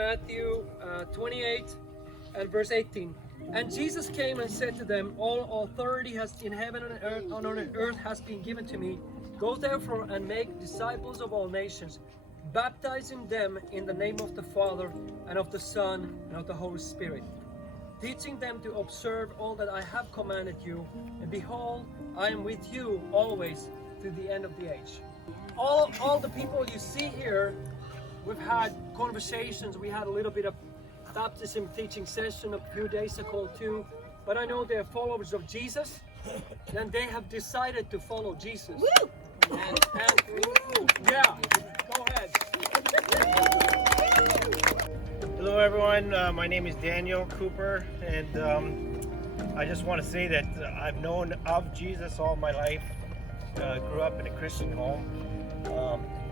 Matthew 28 and verse 18. And Jesus came and said to them, all authority has in heaven and on earth has been given to me. Go therefore and make disciples of all nations, baptizing them in the name of the Father and of the Son and of the Holy Spirit, teaching them to observe all that I have commanded you. And behold, I am with you always to the end of the age. All the people you see here, we've had conversations. We had a little bit of baptism teaching session a few days ago too. But I know they're followers of Jesus, and they have decided to follow Jesus. Woo! And yeah, go ahead. Hello everyone, my name is Daniel Cooper, and I just want to say that I've known of Jesus all my life. Grew up in a Christian home.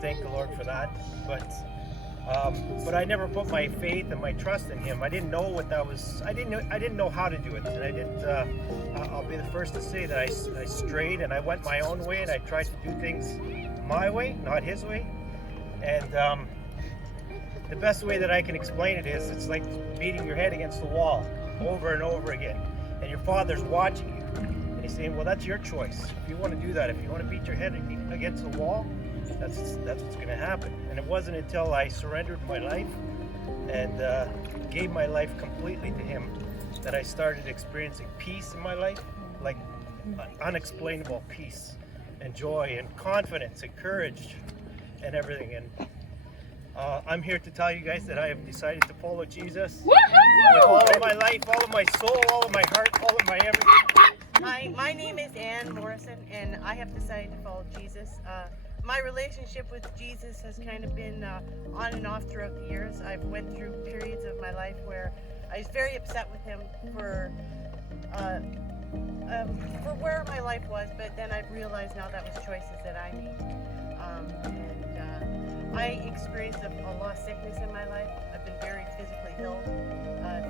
Thank the Lord for that. But I never put my faith and my trust in Him. I didn't know what that was. I didn't know how to do it, and I didn't. I'll be the first to say that I strayed and I went my own way, and I tried to do things my way, not His way. And the best way that I can explain it is, it's like beating your head against the wall over and over again, and your Father's watching you, and He's saying, "Well, that's your choice. If you want to do that, if you want to beat your head against the wall, that's what's going to happen." And it wasn't until I surrendered my life and gave my life completely to Him that I started experiencing peace in my life, like unexplainable peace and joy and confidence and courage and everything. And I'm here to tell you guys that I have decided to follow Jesus with all of my life, all of my soul, all of my heart, all of my everything. My name is Ann Morrison, and I have decided to follow Jesus. My relationship with Jesus has kind of been on and off throughout the years. I've went through periods of my life where I was very upset with Him for where my life was, but then I've realized now that was choices that I made. I experienced a lot of sickness in my life. I've been very physically ill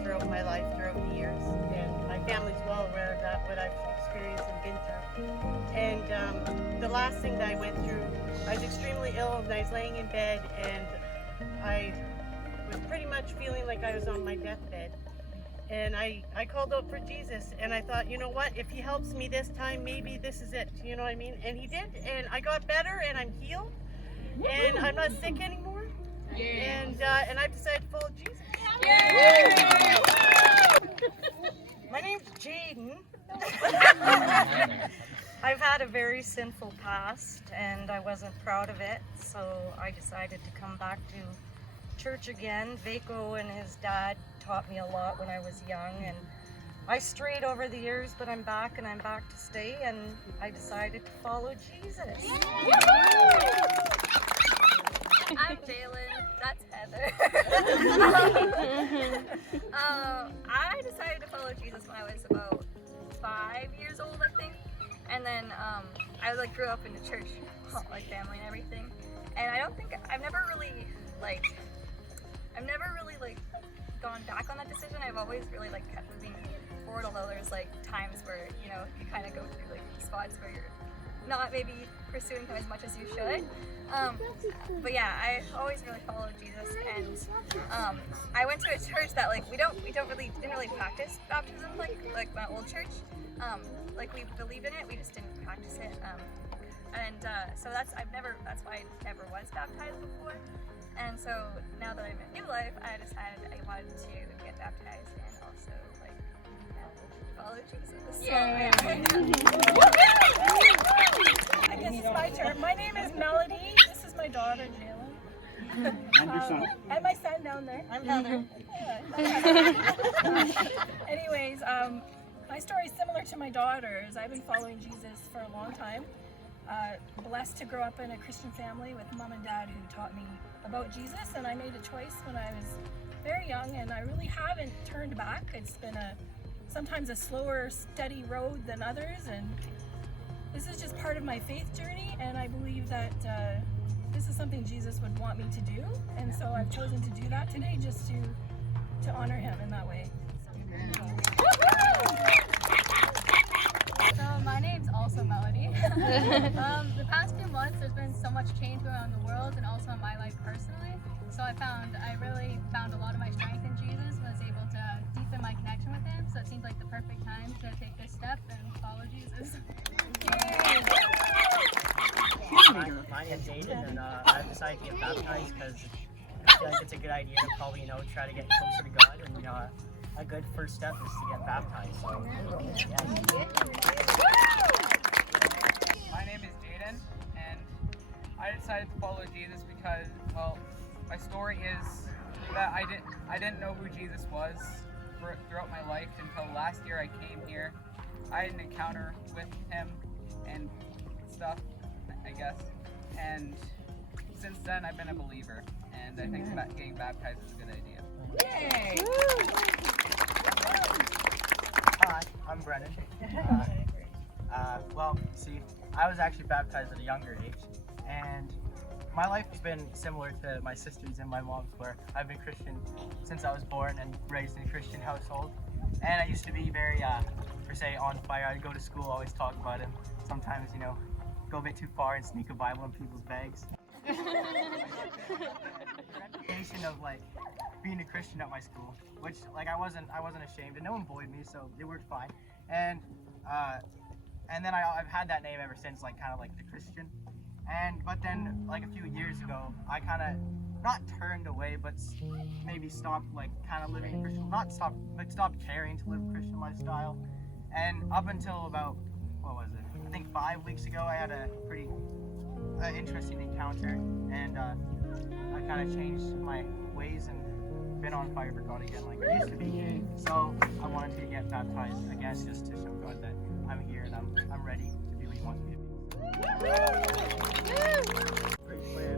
throughout my life, throughout the years, and my family's well aware of that, what I've experienced and been through. And the last thing that I went through, I was extremely ill, and I was laying in bed, and I was pretty much feeling like I was on my deathbed. And I called out for Jesus, and I thought, you know what, if He helps me this time, maybe this is it, you know what I mean? And He did, and I got better, and I'm healed, and I'm not sick anymore, and I've decided to follow Jesus. My name's Jaden. I've had a very sinful past, and I wasn't proud of it, so I decided to come back to church again. Vaco and his dad taught me a lot when I was young, and I strayed over the years, but I'm back, and I'm back to stay, and I decided to follow Jesus. I'm Jalen, that's Heather. I decided to follow Jesus when I was about 5 years old, I think. And then I grew up in the church, family and everything. And I've never really gone back on that decision. I've always really kept moving forward, although there's times where, you kind of go through spots where you're not maybe pursuing Him as much as you should. But yeah, I always really followed Jesus, and I went to a church that we didn't really practice baptism like my old church. We believed in it, we just didn't practice it. So that's why I never was baptized before. And so now that I'm in New Life, I decided I wanted to get baptized and also follow Jesus. Yeah. I guess it's my turn. My name is Melody. This is my daughter, Jalen. And your son. And my son down there. I'm Heather. Anyways, my story is similar to my daughter's. I've been following Jesus for a long time. Blessed to grow up in a Christian family with mom and dad who taught me about Jesus, and I made a choice when I was very young, and I really haven't turned back. It's been sometimes a slower, steady road than others, and this is just part of my faith journey, and I believe that this is something Jesus would want me to do, and so I've chosen to do that today, just to honor Him in that way. So my name's also Melody. The past few months there's been so much change around the world and also in my life personally. So I really found a lot of my strength in Jesus, was able to deepen my connection with him. So it seemed like the perfect time to take this step and follow Jesus. My name's Aiden, and I've decided to get baptized because I feel like it's a good idea to probably, try to get closer to God, and a good first step is to get baptized. So, My name is Jaden, and I decided to follow Jesus because, well, my story is that I didn't know who Jesus was throughout my life until last year I came here. I had an encounter with him and stuff, I guess, and since then I've been a believer, and I think that getting baptized is a good idea. Hi, I'm Brennan. See, I was actually baptized at a younger age, and my life has been similar to my sister's and my mom's, where I've been Christian since I was born and raised in a Christian household. And I used to be very, per se, on fire. I'd go to school, always talk about him. Sometimes, go a bit too far and sneak a Bible in people's bags. The reputation of being a Christian at my school, which I wasn't ashamed, and no one bullied me, so it worked fine. And then I've had that name ever since, kind of the Christian. But then a few years ago, I kind of not turned away, but maybe stopped kind of living Christian, not stopped, but stopped caring to live a Christian lifestyle. And up until about, I think 5 weeks ago, I had a pretty interesting encounter, and I kind of changed my ways and been on fire for God again like I used to be. So I wanted to get baptized again, just to show God that I'm here and I'm ready to be what He wants me to be. Great plan.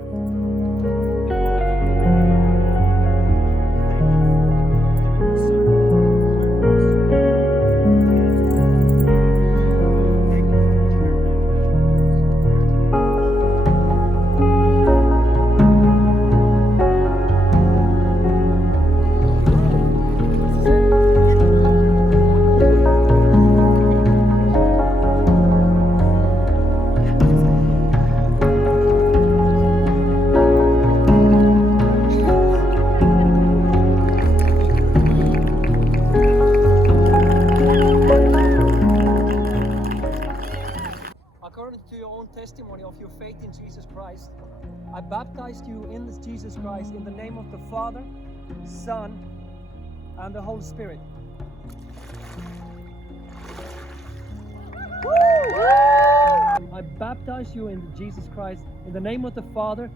According to your own testimony of your faith in Jesus Christ, I baptized you in this Jesus Christ in the name of the Father, Son, and the Holy Spirit. I baptize you in Jesus Christ in the name of the Father,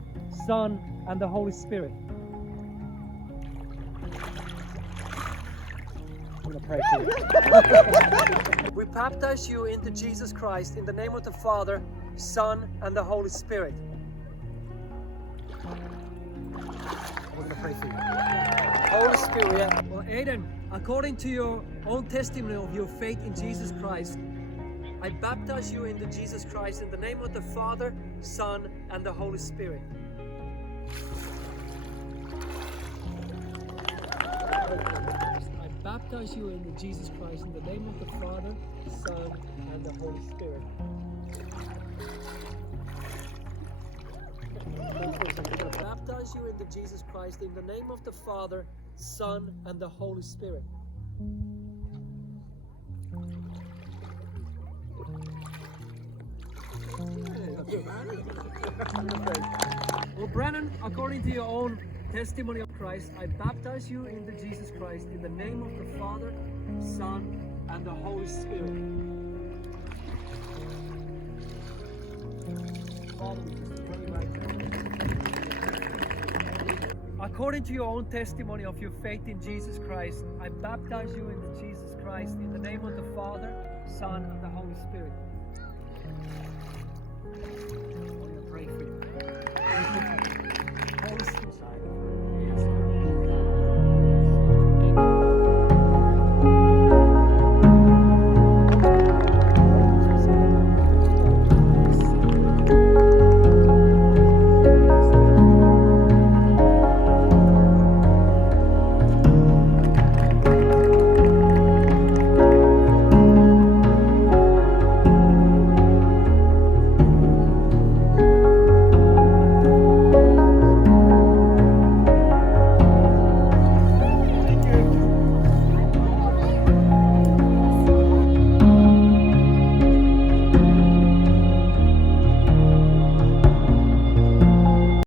Son, and the Holy Spirit. I'm gonna pray for you. We baptize you into Jesus Christ in the name of the Father, Son, and the Holy Spirit. We're gonna pray for you. Holy Spirit, yeah. Well, Aiden, according to your own testimony of your faith in Jesus Christ, I baptize you into Jesus Christ in the name of the Father, Son, and the Holy Spirit. I baptize you into Jesus Christ in the name of the Father, Son, and the Holy Spirit. I baptize you into Jesus Christ in the name of the Father, Son, and the Holy Spirit. Well, Brennan, according to your own testimony of Christ, I baptize you into Jesus Christ in the name of the Father, Son, and the Holy Spirit. Father, we just pray right now. According to your own testimony of your faith in Jesus Christ, I baptize you into Jesus Christ in the name of the Father, Son, and the Holy Spirit. I'm going to pray for you. Holy Spirit.